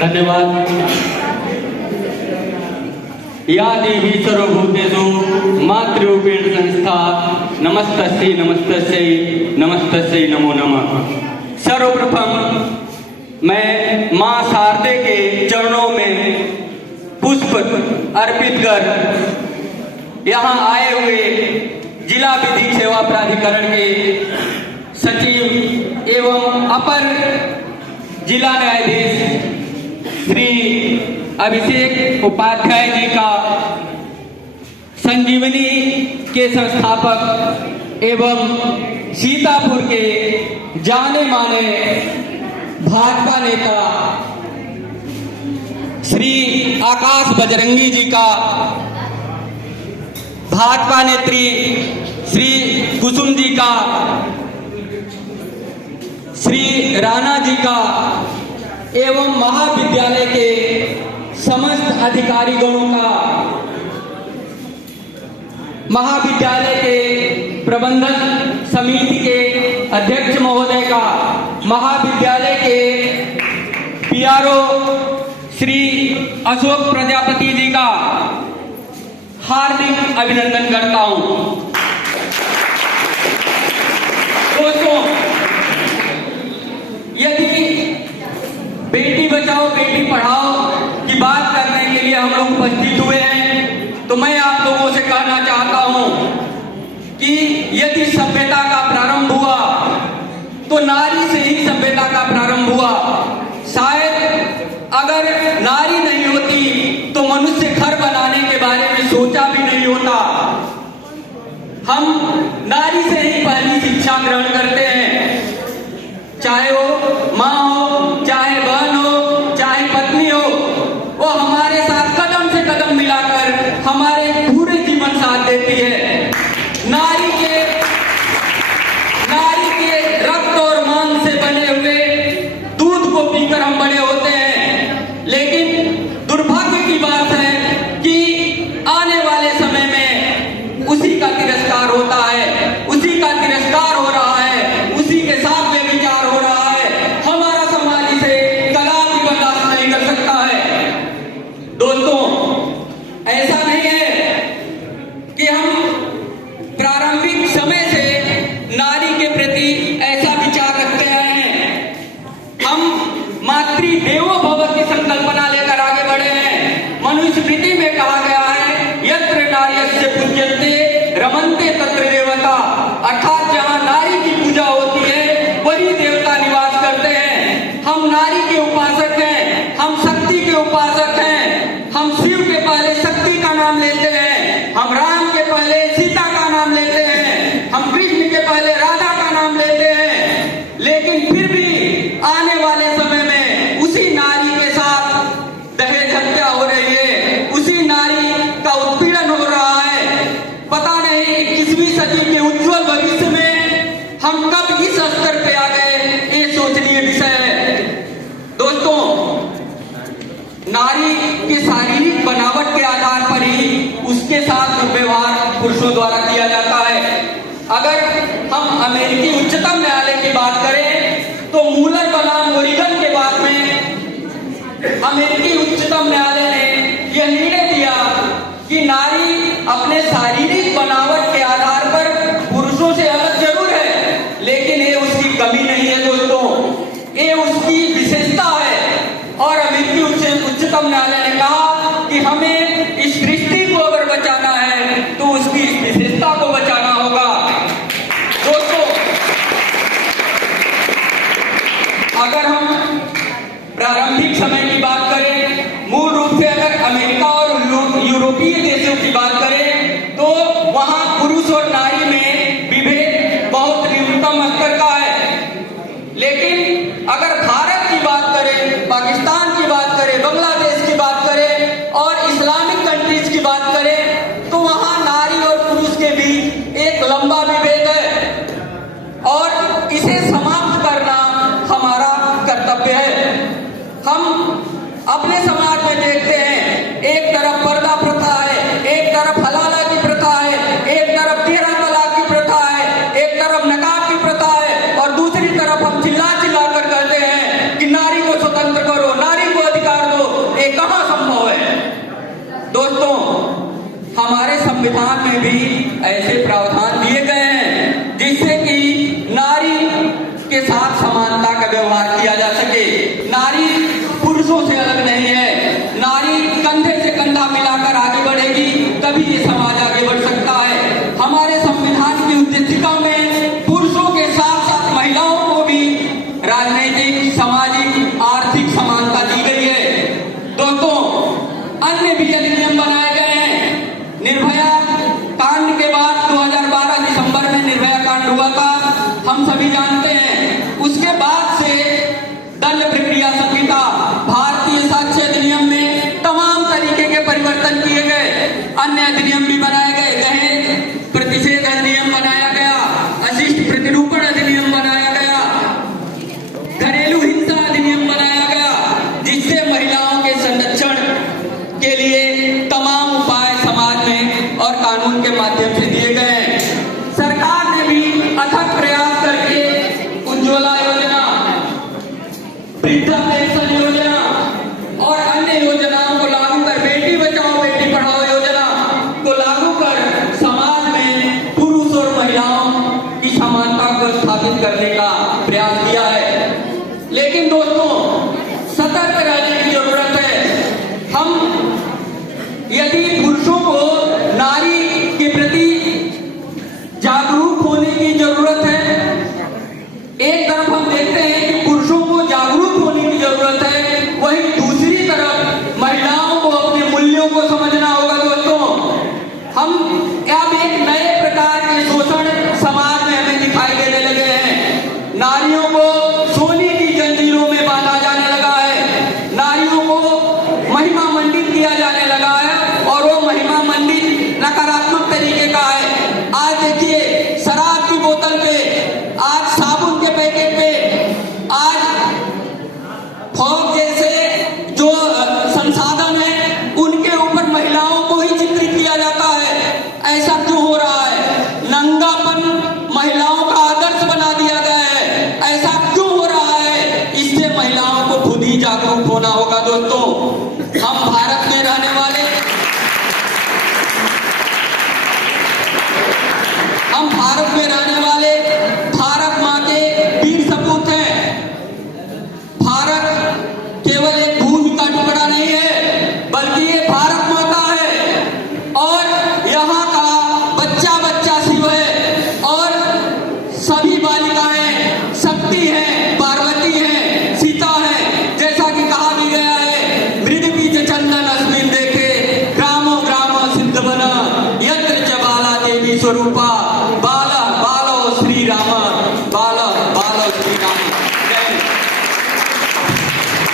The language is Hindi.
धन्यवाद। या देवी सर्वभूतेषु मातृरूपेण संस्था नमस्तस्यै नमस्तस्यै नमस्तस्यै नमो नमः। सर्वप्रथम मैं मां शारदे के चरणों में पुष्प अर्पित कर यहाँ आए हुए जिला विधिक सेवा प्राधिकरण के सचिव एवं अपर जिला न्यायाधीश श्री अभिषेक उपाध्याय जी का, संजीवनी के संस्थापक एवं सीतापुर के जाने माने भाजपा नेता श्री आकाश बजरंगी जी का, भाजपा नेत्री श्री कुसुम जी का, श्री राणा जी का एवं महाविद्यालय के समस्त अधिकारीगणों का, महाविद्यालय के प्रबंधन समिति के अध्यक्ष महोदय का, महाविद्यालय के पीआरओ श्री अशोक प्रजापति जी का हार्दिक अभिनंदन करता हूं। दोस्तों, यदि बेटी बचाओ बेटी पढ़ाओ की बात करने के लिए हम लोग उपस्थित हुए हैं, तो मैं आप लोगों से कहना चाहता हूं कि यदि सभ्यता का प्रारंभ हुआ तो नारी से ही सभ्यता का प्रारंभ हुआ। शायद अगर नारी नहीं होती तो मनुष्य घर बनाने के बारे में सोचा भी नहीं होता। हम नारी से ही पहली शिक्षा ग्रहण करते हैं, चाहे वो माँ हो, चाहे बहन हो, चाहे पत्नी हो, वो हमारे साथ कदम से कदम मिलाकर हमारे पूरे जीवन साथ देती है। नारी के रक्त और मांस से बने हुए दूध को पीकर हम बड़े होते हैं, लेकिन दुर्भाग्य की बात है कि आने वाले समय में उसी का तिरस्कार होता है, उसी का तिरस्कार हो रहा है, उसी के साथ में विचार हो रहा है। हमारा समाज इसे कदापि बर्दाश्त नहीं कर सकता है। दोस्तों, ऐसा नहीं है कि हम प्रारंभिक समय से नारी के प्रति ऐसा विचार रखते आए हैं। हम मातृदेवो भव की संकल्पना लेकर आगे बढ़े हैं। मनुस्मृति में कहा गया है, यत्र नार्यस्य पूज्यन्ते रमन्ते तत्र देवता, अर्थात जहाँ नारी की पूजा होती है वही देवता निवास करते हैं। हम नारी के उपासक हैं, हम शक्ति के उपासक हैं। हम शिव के पहले शक्ति का नाम लेते हैं, हम राम के पहले सीता का नाम लेते हैं, हम कृष्ण के पहले राधा का नाम लेते हैं। लेकिन फिर भी आने वाले समय में उसी नारी के साथ दहेज हत्या हो रही है, उसी नारी का उत्पीड़न हो रहा है। पता नहीं 21वीं सदी के उज्जवल भविष्य में हम कब इस स्तर पे आ गए, ये सोचनीय विषय है। दोस्तों, नारी के शारीरिक बनावट के आधार पर ही उसके साथ दुर्व्यवहार पुरुषों द्वारा किया जाता है। अगर हम अमेरिकी उच्चतम न्यायालय की बात करें तो मूलर बनाम ओरिगन के बाद में अमेरिकी उच्चतम न्यायालय ने यह निर्णय दिया कि नारी अपने शारीरिक बनावट के आधार पर पुरुषों से अलग जरूर है, लेकिन ये उसकी कमी नहीं है दोस्तों, ये उसकी विशेषता है। और अमेरिकी उच्चतम न्यायालय ने कहा कि हमें इस सृष्टि को अगर बचाना है तो उसकी इस विशेषता को बचाना होगा। दोस्तों, अगर हम प्रारंभिक समय की बात करें, मूल रूप से अगर अमेरिका और यूरोपीय देशों की बात करें तो वहां पुरुष और नारी में विभेद बहुत न्यूनतम स्तर का है। लेकिन अगर भारत की बात करें, पाकिस्तान की बात करें, बांग्लादेश की बात करें और इस्लामिक कंट्रीज की बात करें तो वहां नारी और पुरुष के बीच एक लंबा विभेद है और इसे समाप्त करना हमारा कर्तव्य है। हम अपने समाज में देखते हैं, एक तरफ पर्दा प्रथा है, एक तरफ हलाला की प्रथा है, एक तरफ 13 तलाक की प्रथा है, एक तरफ नकाब की प्रथा है और दूसरी तरफ हम चिल्ला चिल्ला कर कहते हैं कि नारी को स्वतंत्र करो, नारी को अधिकार समानता का व्यवहार किया जा सके। नारी पुरुषों से अलग नहीं है, नारी कंधे से कंधा मिलाकर आगे बढ़ेगी तभी ये समाज आगे बढ़ सकता है। हमारे संविधान की उद्देशिका में पुरुषों के साथ साथ महिलाओं को भी राजनीतिक, सामाजिक, आर्थिक समानता दी गई है। दोस्तों, अन्य भी अधिनियम बनाए गए हैं। निर्भया कांड के बाद 2012 दिसंबर में निर्भया कांड हुआ था, हम सभी जानते हैं। उसके बाद से दंड प्रक्रिया संहिता, भारतीय साक्ष्य अधिनियम में तमाम तरीके के परिवर्तन किए गए। अन्य अधिनियम भी बनाए गए, दहेज प्रतिषेध अधिनियम बनाया गया, अशिष्ट प्रतिरूपण अधिनियम बनाया गया, घरेलू हिंसा अधिनियम बनाया गया, जिससे महिलाओं के संरक्षण के लिए तमाम उपाय समाज में और कानून के माध्यम से दिए गए हैं। सरकार ने भी अथक प्रयास करके उज्ज्वला योजना, वृद्धा पेंशन योजना और अन्य योजनाओं को लागू कर, बेटी बचाओ बेटी पढ़ाओ योजना को लागू कर समाज में पुरुष और महिलाओं की समानता को स्थापित करने का प्रयास किया है। लेकिन दोस्तों, सतर्क रहने की जरूरत है। हम यदि पुरुषों को नारी के प्रति जागरूक होने की जरूरत है, एक तरफ हम देखते हैं कि पुरुषों को जागरूक होने की जरूरत है, वहीं दूसरी तरफ महिलाओं को अपने मूल्यों को समझना होगा। दोस्तों, हम अब एक नए प्रकार के शोषण समाज में हमें दिखाई देने लगे हैं। नारियों को सोने की जंजीरों में बांधा जाने लगा है, नारियों को महिमा मंडित किया जाने लगा है, और वो महिमा मंडित नकारात्मक तरीके का है। आज देखिए, शराब की बोतल पे, आज साबुन के पैकेट पे, आज फौज जैसे जो संसाधन है उनके ऊपर महिलाओं को ही चित्रित किया जाता है। ऐसा क्यों हो रहा है? नंगापन महिलाओं का आदर्श बना दिया गया है। ऐसा क्यों हो रहा है? इससे महिलाओं को खुद ही जागरूक होना होगा। दोस्तों, हम भारत में रहने वाले, भारत माँ के वीर सपूत हैं। भारत केवल एक भूमि का टुकड़ा नहीं है, बल्कि ये भारत माता है, और यहाँ का बच्चा बच्चा शिव है, और सभी बालिकाएं शक्ति हैं, पार्वती हैं, सीता हैं। जैसा कि कहा भी गया है, मृद बीज चंदन अस्मिन देखे, ग्रामो ग्रामो सिद्ध बना, यत्र च बाला देवी स्वरूपा, बाला बालो श्री राम